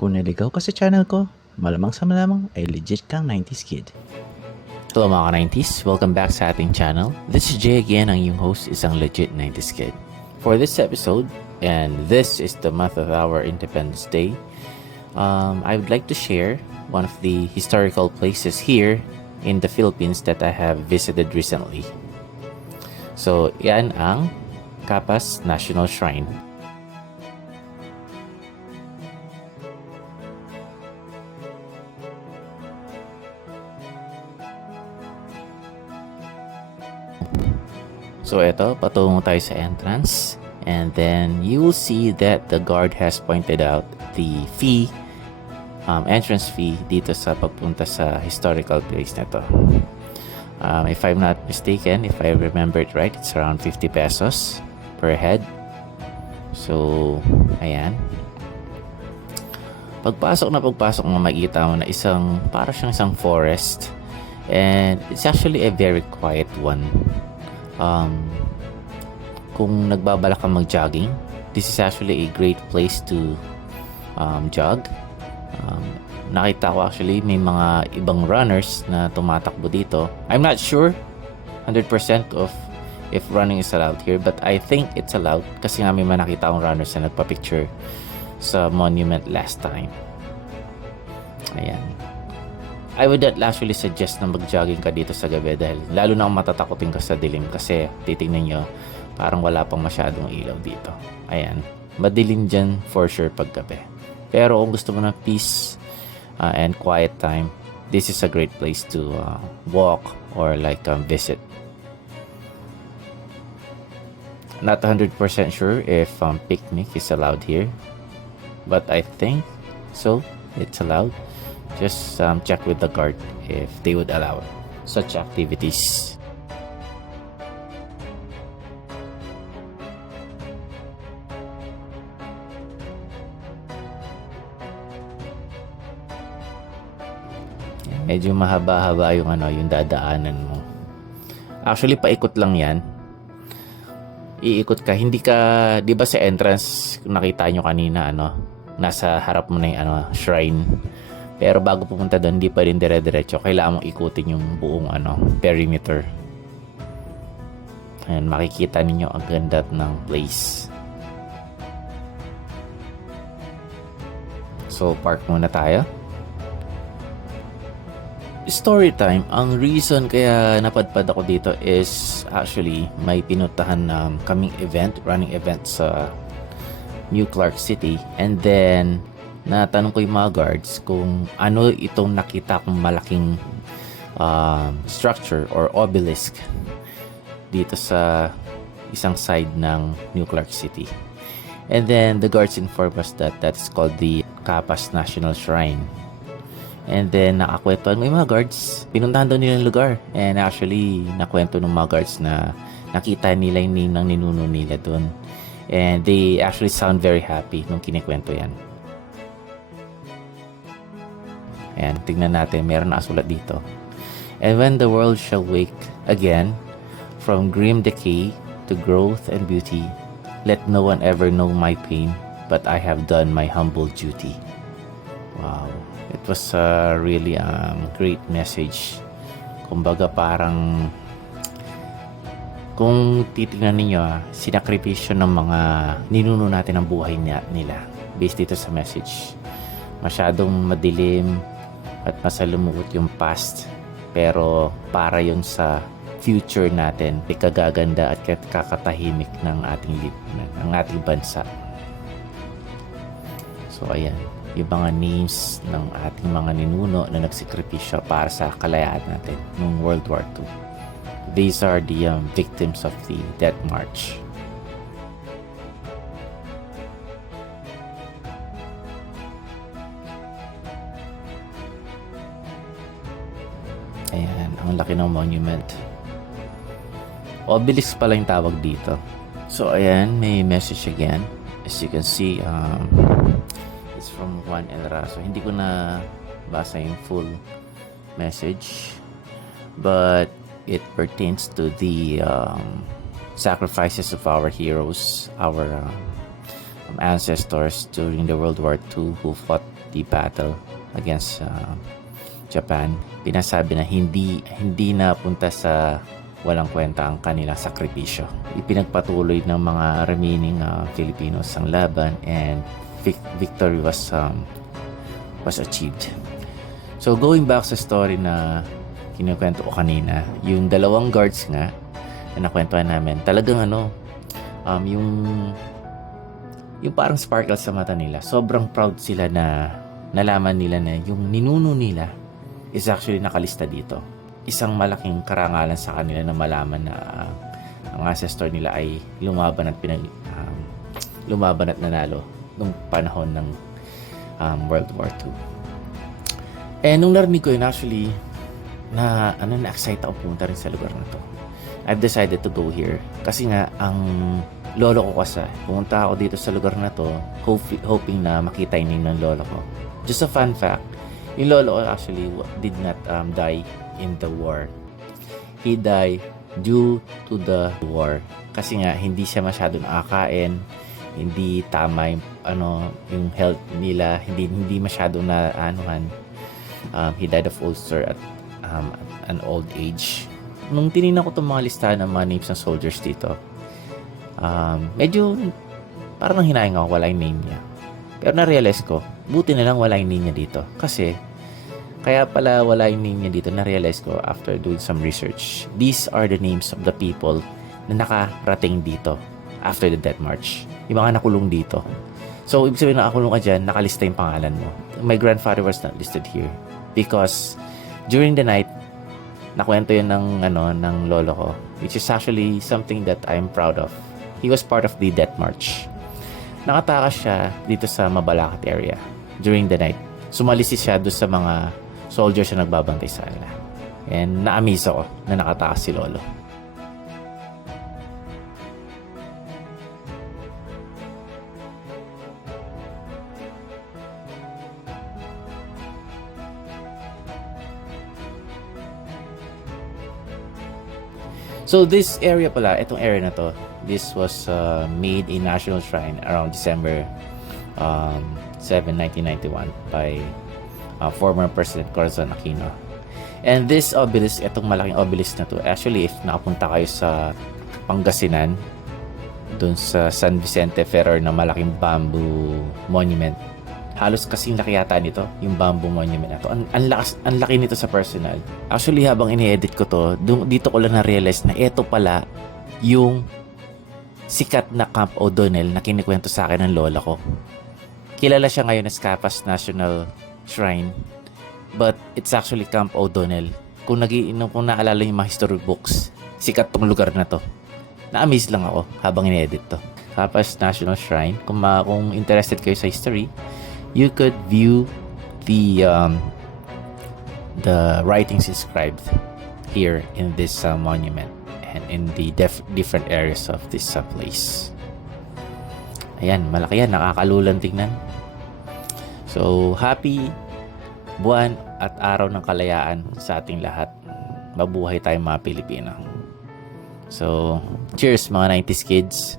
Kung naligaw ka sa channel ko, malamang sa malamang ay legit kang 90s kid. Hello mga 90s, welcome back sa ating channel. This is Jay again, ang iyong host, isang legit 90s kid. For this episode, and this is the month of our Independence Day, I would like to share one of the historical places here in the Philippines that I have visited recently. So, yan ang Capas National Shrine. So ito, patungo tayo sa entrance. And then you will see that the guard has pointed out the fee, entrance fee dito sa pagpunta sa historical place na to. If I'm not mistaken, if I remember it right, it's around 50 pesos per head. So, ayan. Pagpasok na makikita mo na para siyang isang forest. And it's actually a very quiet one. Kung nagbabalak kang mag-jogging, this is actually a great place to jog. Nakita ko actually may mga ibang runners na tumatakbo dito. I'm not sure 100% of if running is allowed here, but I think it's allowed kasi nga may nakita akong runners na nagpa-picture sa monument last time. Ayan. I would actually suggest na mag-jogging ka dito sa gabi dahil lalo na kung matatakotin ka sa dilim kasi titignan nyo parang wala pang masyadong ilaw dito. Ayan. Madilim dyan for sure pag gabi. Pero kung gusto mo ng peace and quiet time, this is a great place to walk or like visit. Not 100% sure if picnic is allowed here, but I think so. It's allowed. Just check with the guard if they would allow such activities. Medyo mahaba-haba yung dadaanan mo. Actually, paikot lang yan. Iikot ka, hindi ka, di ba sa entrance, nakita nyo kanina, nasa harap mo na yung shrine. Pero bago pumunta doon, hindi pa rin dire-diretso. Kailangan mong ikutin yung buong perimeter. Ayan, makikita ninyo ang ganda ng place. So, park muna tayo. Story time. Ang reason kaya napadpad ako dito is actually may pinuntahan kaming running event sa New Clark City. And then, natanong ko yung mga guards kung ano itong nakita kong malaking structure or obelisk dito sa isang side ng New Clark City. And then the guards informed us that that's called the Capas National Shrine. And then nakakwentuhan mo yung mga guards, pinuntahan daw nila yung lugar. And actually nakwento ng mga guards na nakita nila yung ninang ninuno nila doon. And they actually sound very happy nung kinikwento yan. Ayan, tignan natin, meron na sulat dito. And when the world shall wake again, from grim decay to growth and beauty, let no one ever know my pain, but I have done my humble duty. Wow, it was a really great message. Kumbaga parang, kung titignan ninyo, sinakripisyo ng mga ninuno natin ang buhay nila based dito sa message. Masyadong madilim at masalumuot yung past, pero para yun sa future natin, ikagaganda at kakatahimik ng ating bansa. So ayan, yung mga names ng ating mga ninuno na nagsikripisyo para sa kalayaan natin noong World War II. These are the victims of the Death March. Ayan, ang laki ng monument. Obelisk pala yung tawag dito. So, ayan, may message again. As you can see, it's from Juan El Raso. Hindi ko na basa yung full message. But, it pertains to the sacrifices of our heroes, our ancestors during the World War II who fought the battle against Japan. Pinasabi na hindi na punta sa walang kwenta ang kanilang sakripisyo. Ipinagpatuloy ng mga remaining Filipinos ang laban, and victory was achieved. So going back sa story na kinukwento ko kanina, yung dalawang guards nga na nakwentuhan namin, talagang yung parang sparkle sa mata nila. Sobrang proud sila na nalaman nila na yung ninuno nila is actually nakalista dito. Isang malaking karangalan sa kanila na malaman na ang ancestor nila ay lumaban at nanalo nung panahon ng World War II. Nung narinig ko yun, actually, na-excite ako pumunta rin sa lugar na to. I've decided to go here. Kasi nga, ang lolo ko kasi, pumunta ako dito sa lugar na to, hoping na makita yung name ng lolo ko. Just a fun fact, yung lolo ko actually did not die in the war. He died due to the war. Kasi nga, hindi siya masyadong nakakain, hindi tama yung health nila, hindi masyadong na he died of ulcer at an old age. Nung tinignan ko itong mga listahan ng mga names ng soldiers dito, medyo parang hinayang ako, wala yung name niya. Pero na-realize ko, buti na lang wala yung name niya dito. Kasi, kaya pala wala yung name niya dito, na-realize ko after doing some research. These are the names of the people na nakarating dito after the Death March. Yung mga nakulong dito. So, ibig sabihin nakakulong ka dyan, nakalista yung pangalan mo. My grandfather was not listed here because during the night, nakwento yun ng lolo ko, which is actually something that I'm proud of. He was part of the Death March. Nakatakas siya dito sa Mabalacat area during the night. Sumalisi siya doon sa mga soldiers na nagbabantay sa kanila. And na-amaze ako na nakatakas si lolo. So this area pala, itong area na to, this was made a national shrine around December 7, 1991 by former President Corazon Aquino. And this obelisk, itong malaking obelisk na to, actually if nakapunta kayo sa Pangasinan, dun sa San Vicente Ferrer na malaking bamboo monument, halos kasing laki yata nito, yung bamboo monument na to. Ang laki nito sa personal. Actually, habang ini-edit ko to, dito ko lang na-realize na ito pala yung sikat na Camp O'Donnell na kinikwento sa akin ng lola ko. Kilala siya ngayon as Capas National Shrine, but it's actually Camp O'Donnell. Kung naalala yung mga history books, sikat tong lugar na to. Na-amaze lang ako habang ini-edit to. Capas National Shrine. Kung interested kayo sa history, you could view the writings inscribed here in this monument and in the different areas of this place. Ayan, malaki yan, nakakalulan tingnan. So, happy buwan at araw ng kalayaan sa ating lahat. Mabuhay tayong mga Pilipino. So, cheers mga 90s kids.